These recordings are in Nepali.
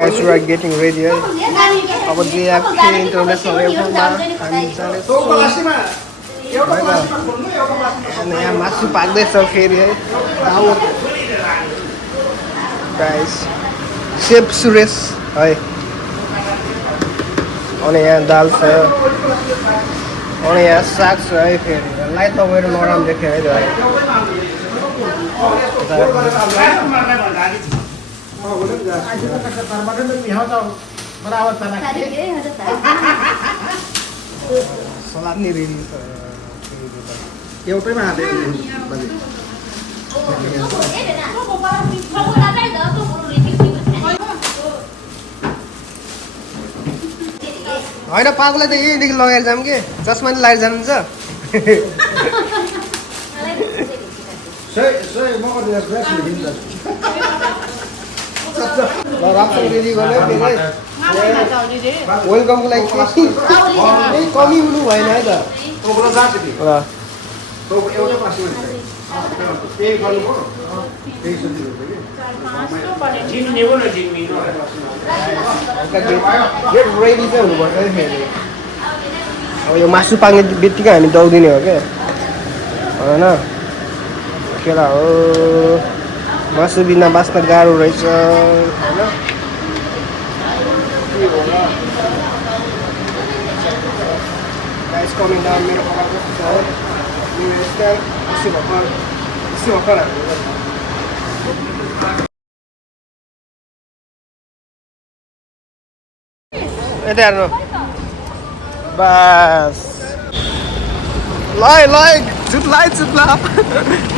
Guys, we are getting ready है अब JFK इन्टरनेसनल एयरपोर्टमा हामी जानेछौँ अनि यहाँ मासु पाक्दैछ फेरि है गाइस सेफ सुरेश है अनि यहाँ दाल छ अनि यहाँ साग छ है फेरि लाइट नभएर नराम्रो देख्यो है सलाद नि रेडी छ एउटैमा हाले होइन पागुलाई त यहीँदेखि लगाएर जाऊँ कि चस्मा नि लगाएर जानुहुन्छ राप्सङ रेडी गर्यो वेलकमको लागि केही कमी हुनु भएन है त रेडी चाहिँ हुनुपर्छ है फेरि अब यो मासु पाक्ने बित्तिकै हामी दौडिने हो क्या होइन खेला हो मासु बिना बाँच्न गाह्रो रहेछ होइन गाइस कमिङ डाउन मेरो पकाएको छ मेरो स्ट्यान्ड यसो भर्खर यता हेर्नु बस ल जुत्ला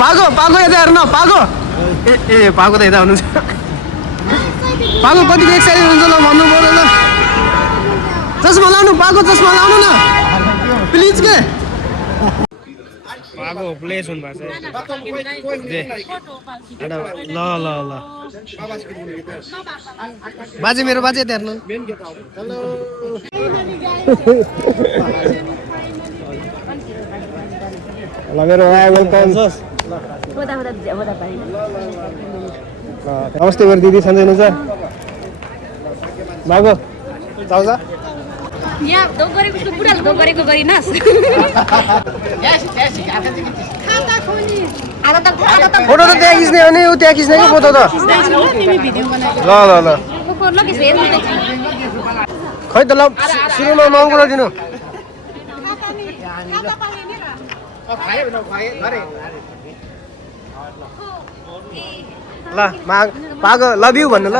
पागो यता हेर्नु पागो ए पागो त यता हुनुहुन्छ पागो कतिको एक्साइटेड हुन्छ ल भन्नु पर्यो ल चस्मा लाउनु पागो चस्मा लाउनु न प्लिज के पागो प्लेस हुनु भएको छ ल बाजे मेरो बाजे यता हेर्नु ल मेरो वेलकम नमस्ते मेरो दिदी सन्चै हुनुहुन्छ बाबु चाउजा फोटो त त्यहाँ खिच्ने हो नि ऊ त्यहाँ खिच्ने कि फोटो त ल खै त ल सुरुमा महँगो नदिनु ल पागो लभ यु भन्नु ल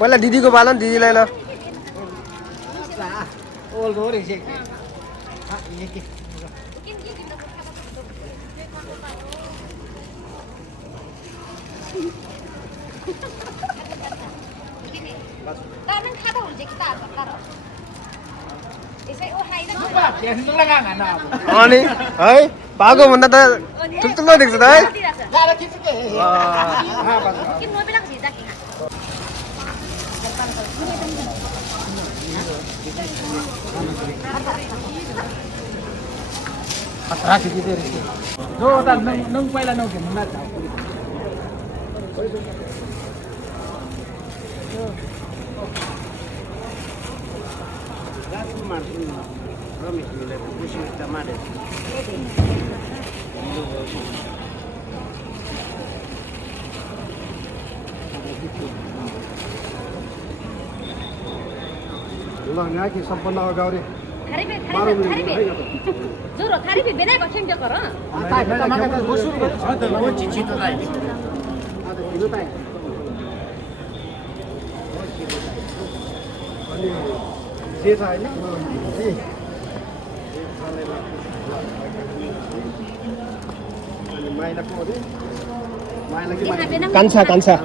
पहिला दिदीको बाल नि दिदीलाई ल अनि है पागो भन्दा त ठुल्ठुलो देख्छ त है ल यहाँकी सम्पन्न अगाडि जोरो थारी भी बिना बखेम जो करो कान्छा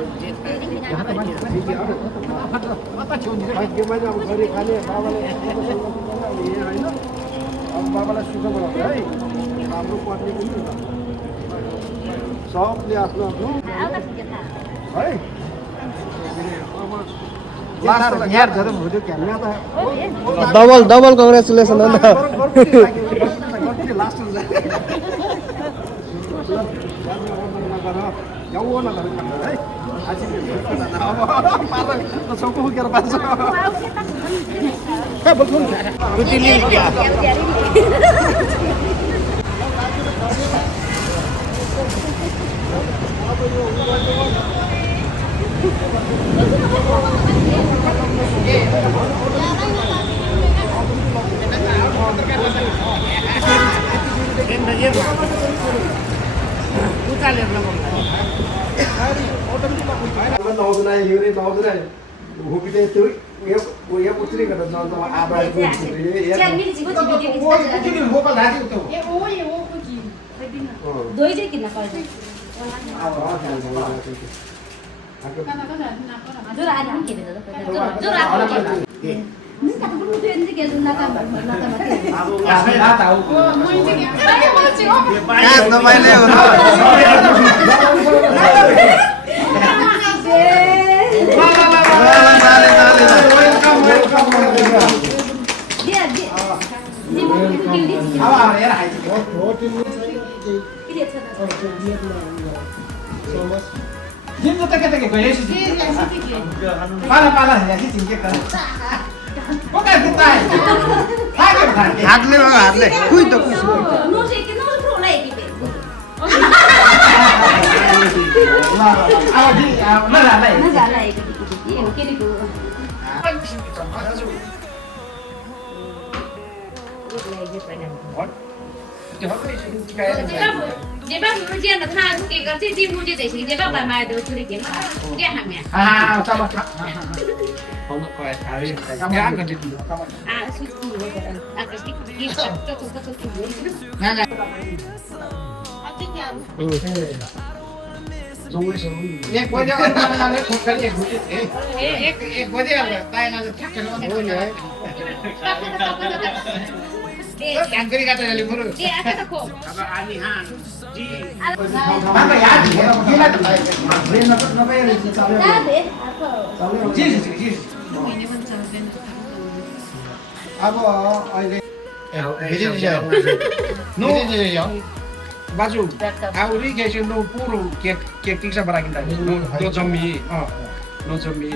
बाबालाई सुख बनाउँछ है हाम्रो पत्नी पनि सबले आफ्नो है डबल कङ्ग्रेचुलेसन दोई चाहिँ किन्न पर्छ जोरा आदि पनि खेलेर जोरा हातले हातले कुइ त कुइ Dia bác nó chia là tha cái cái gì mua chia để gì dia bác bà mai được cái kiếm dia hàng nhà sama không phải thấy cái ăn cái gì suy nghĩ vậy cái cái nè nè rồi nhé quay ra ăn nó không cái gì quay ra tay nó chắc cho nó thôi nhé yang kiri kata dari muru. dia kata kok Apa ani han. Ji. Mana ya? Gila tuh. Beli apa ya? deh apa Ji. Apa अहिले no बाजु आउरी के नो पुरो के टिक्सा बराकिन्दा नो जम्मी नो जम्मी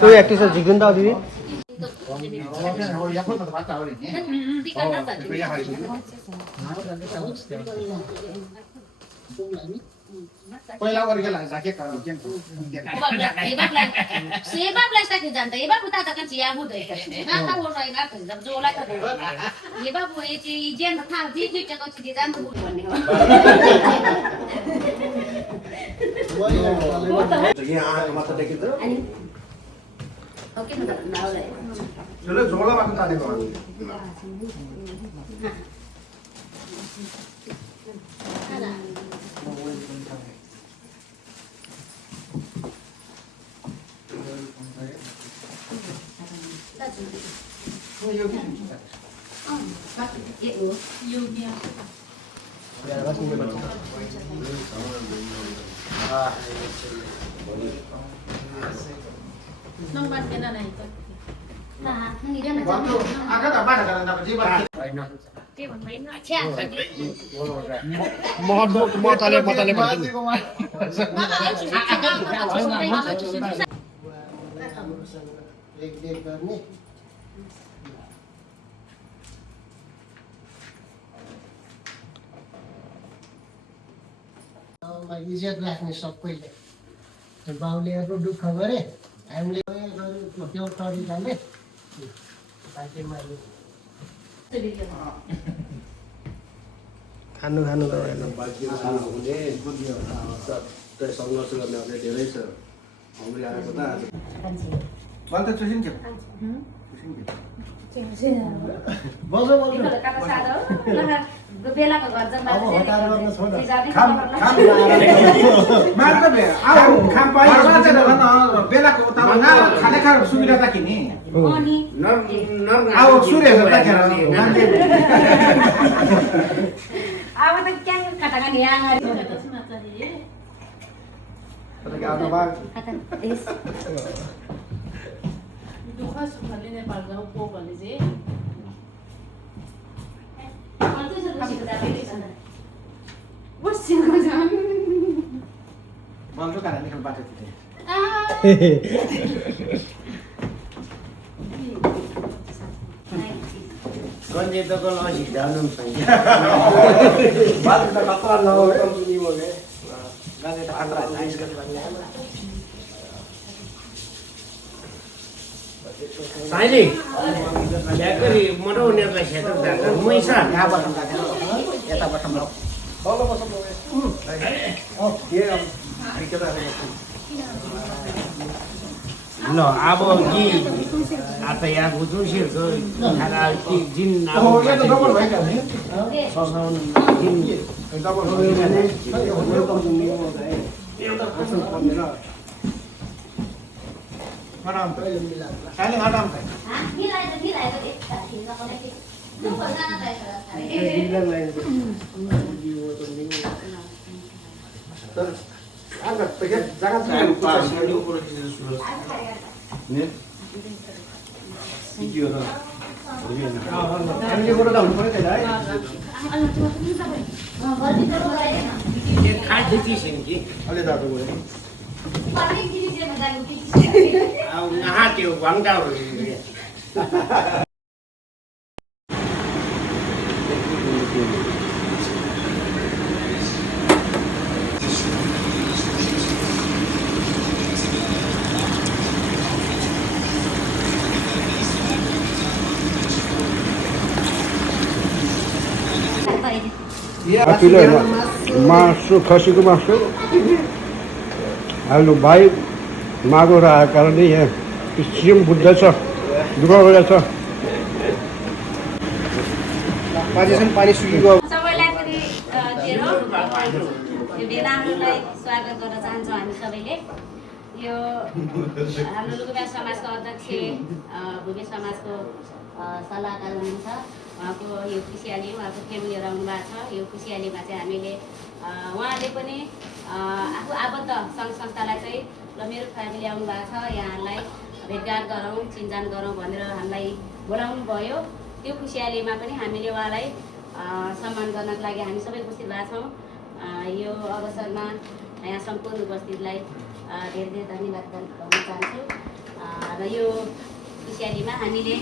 또 액티서 지근다 어디? पहिला गरेको लाग्छ के काम के sebablah saya kerjaan tapi bapak tak akan siap muda itu nak tahu orang yang apa sebab jualan tu ye bapak ye ijen tak di di jaga kerjaan tu bukan ni 저기 아 맞다 되겠다. okey tak tahu lah 저래 저걸로 바꾼 다는 거. Nomor kena na ito. Nah, hindi dia na Waktu agak tak pada kalau dapat jibat. 뭐 달래 받는. इज्जत राख्ने सबैले बाहुलीहरूको दुःख गरे हामीले त्यो तरिकाले खानु खानु सङ्घर्ष गर्ने धेरै छ हामीले आएको त Bal त चुसिन्छ बजो बजो बेलाको घर जम्मा अब हतार गर्न छोड मार्ग बे आउ खाम पाइ बेलाको त खाने खाएर सुविधा त किनी अनि आउ सूर्य त खेर मान्छे अब त क्या कटाकन यहाँ Tapi apa bang? दुःख सुखले नेपाल जाउँ पो भने चाहिँ Bang tu kan ni kan baca tu. गन्ने त कल अझै जानु छैन Bang kita katakan lah kalau ni boleh. Kan kita antara nice kan bang. साइली ल्याकरी मोटो उनीहरूलाई खेतक जान्छ मैस यहाँबाट यताबाट Kalau pasal boleh. Oh, dia kita ada. ल अब कि आता यहाँ बुझुसिरको खाना जिन अब Oh, ya tu double baik kan ni. ससाउन जिन Double boleh ni. Welcome to ni boleh. Dia tak pasal pun ni lah. Mana am? Saling ada am tak? Terus agak pegang jangan terlalu pas ni ukur kita sudah. Ni. Video tu. Ini pun dah umur kita dah. ये खाट देती सिंगी Ada dah tu boleh. अब नहा त्यो वांगा हो मासु खसीको मासु हाम्रो भाइ मागेर आएको कारणले यहाँ सिम बुझ्दैछ दुःख गरिरहेछ पानी सुकीको सबैलाई पनि दिएर यो भेलाहरूलाई स्वागत गर्न चाहन्छौँ हामी सबैले यो हाम्रो लुकुम्या समाजको अध्यक्ष भूमि समाजको सल्लाहकार हुनुहुन्छ उहाँको यो खुसियाली उहाँको फ्यामिलीहरू आउनु भएको छ यो खुसियालीमा चाहिँ हामीले उहाँले पनि आफू आबद्ध सङ्घ संस्थालाई चाहिँ ल मेरो फ्यामिली आउनु भएको छ यहाँहरूलाई भेटघाट गरौँ चिनजान गरौँ भनेर हामीलाई बोलाउनु भयो त्यो खुसियालीमा पनि हामीले उहाँलाई सम्मान गर्नको लागि हामी सबै उपस्थित भएका छौँ यो अवसरमा यहाँ सम्पूर्ण उपस्थितलाई धेरै धेरै धन्यवाद गर्न चाहन्छु र यो खुसियालीमा हामीले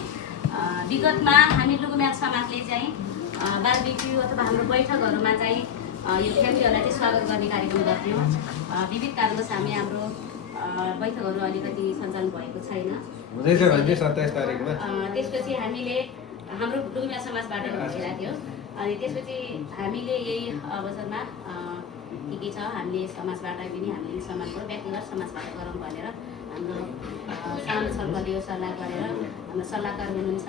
विगतमा हामी लुकुम्या समाजले चाहिँ बारबेक्यू अथवा हाम्रो बैठकहरूमा चाहिँ यो फ्यामिलीहरूलाई चाहिँ स्वागत गर्ने कार्यक्रम गर्थ्यौँ विविध कारणवश हामी हाम्रो बैठकहरू अलिकति सञ्चालन भएको छैन हुँदैछ भने 27 तारिखमा त्यसपछि हामीले हाम्रो लुकुम्या समाजबाट भइरहेको थियो अनि त्यसपछि हामीले यही अवसरमा के छ हामीले समाजबाट पनि हामीले समाजको व्यक्तिगत समाजबाट गरौँ भनेर हाम्रो सानो छलफल यो सल्लाह गरेर हाम्रो सल्लाहकार हुनुहुन्छ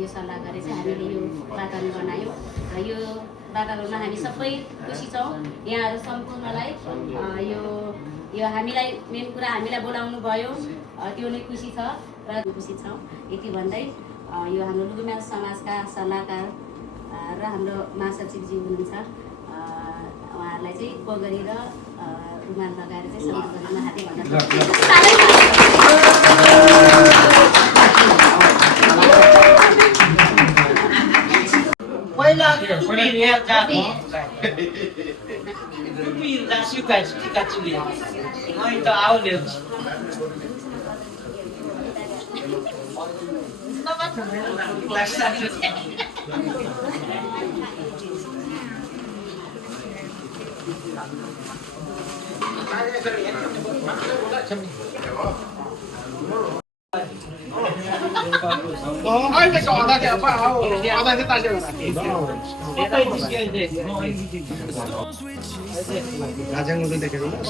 यो सल्लाह गरेर चाहिँ हामीले यो वातावरण बनायौँ र यो वातावरणमा हामी सबै खुसी छौँ यहाँहरू सम्पूर्णलाई यो हामीलाई मेन कुरा हामीलाई बोलाउनु भयो त्यो नै खुसी छ र खुसी छौँ यति भन्दै यो हाम्रो लुकुम्या समाजका सल्लाहकार र हाम्रो महासचिवजी हुनुहुन्छ उहाँहरूलाई चाहिँ पगरी र रुमाल लगाएर चाहिँ सम्मान गर्न हाते Ay, te contaste apa? Ada kita aja. Gajang udah dekat rumah.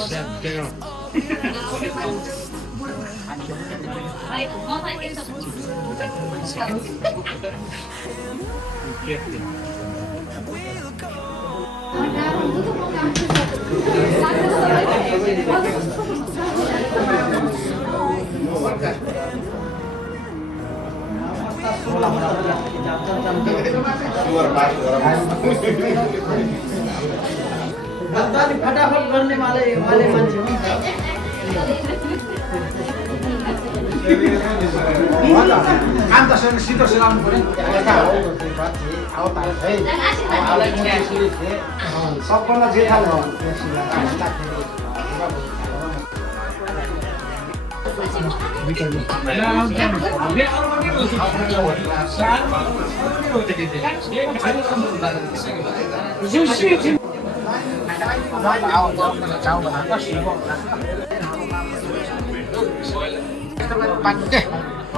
फटाफट गर्ने वाले मान्छे हो काम त सिधो सिलाउनु पर्यो सबभन्दा जे थाहा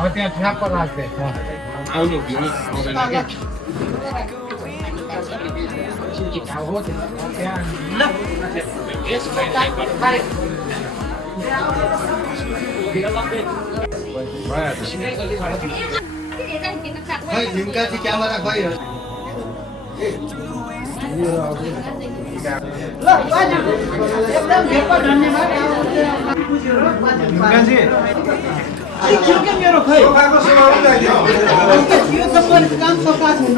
त्यहाँ ठ्याप्प राख्दै आउनु झिम्का चाहिँ क्यामेरा खै एकदम भेट्न धन्यवाद मेरो खै यो त काम सफा छैन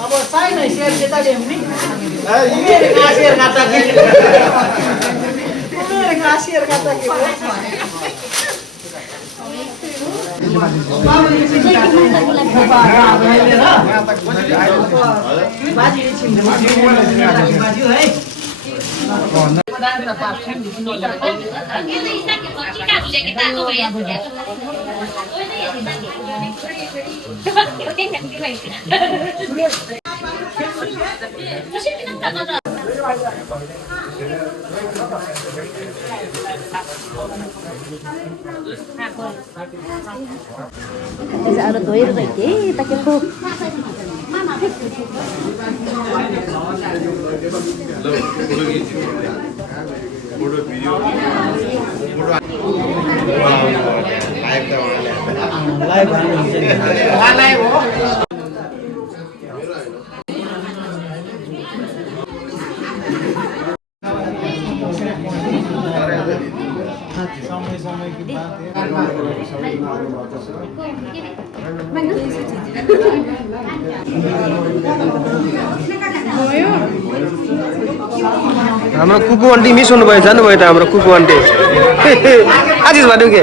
अब साइन शेयर केटाले हुने शेयर खाता शेयर खाता बाजी है Ada doir lagi, tak kepo. हाम्रो कुकु आन्टी मिस हुनुभयो जानुभयो त हाम्रो कुकु आन्टी आजिज भन्नु के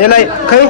यसलाई खै